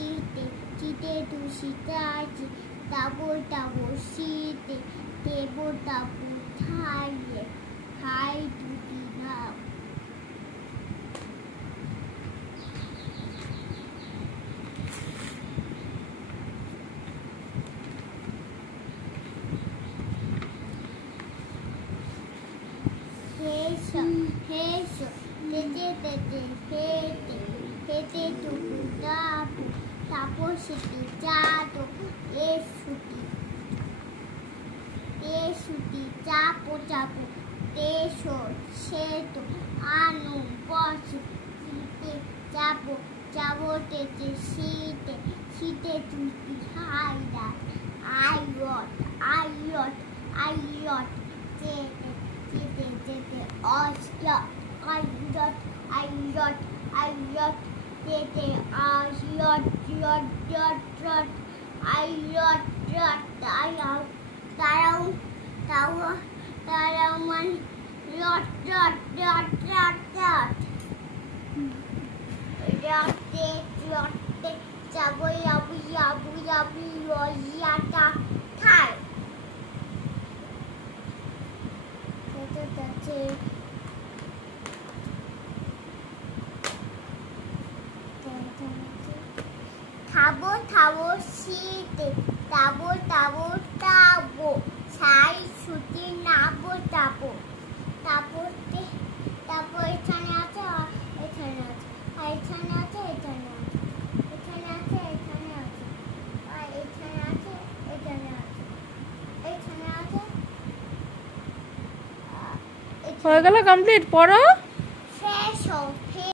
শীতে শীতে দূষিতে আছে তাবো তাবো শীতে দেবো তাবো ঠাইয়ে ঠাই দুটি নাও হেসো তেতে তেতে হেতে হেতে টুকু তাপু তাপো শীতে চাটো সুটি চাপো চাপো তেসো সেতো আনু বসু শীতে চাপো যাবো তেতে শীতে শীতে তুই হাইরা আইয়ট তেতে তেতে তেতে অসিয়ট আইয়ট তেতে অসিয়ট যট আইয়ট তারাও মান রট রটে যাবো যাবি ইয়াটা খাই খাবো শীতে তাবো ছাই ছুটি নাবো তাবো এখানে আছে এখানে আছে এখানে আছে এখানে আছে এখানে আছে এখানে আছে এখানে আছে এখানে আছে এখানে আছে হয়ে গেল কমপ্লিট পড়ো।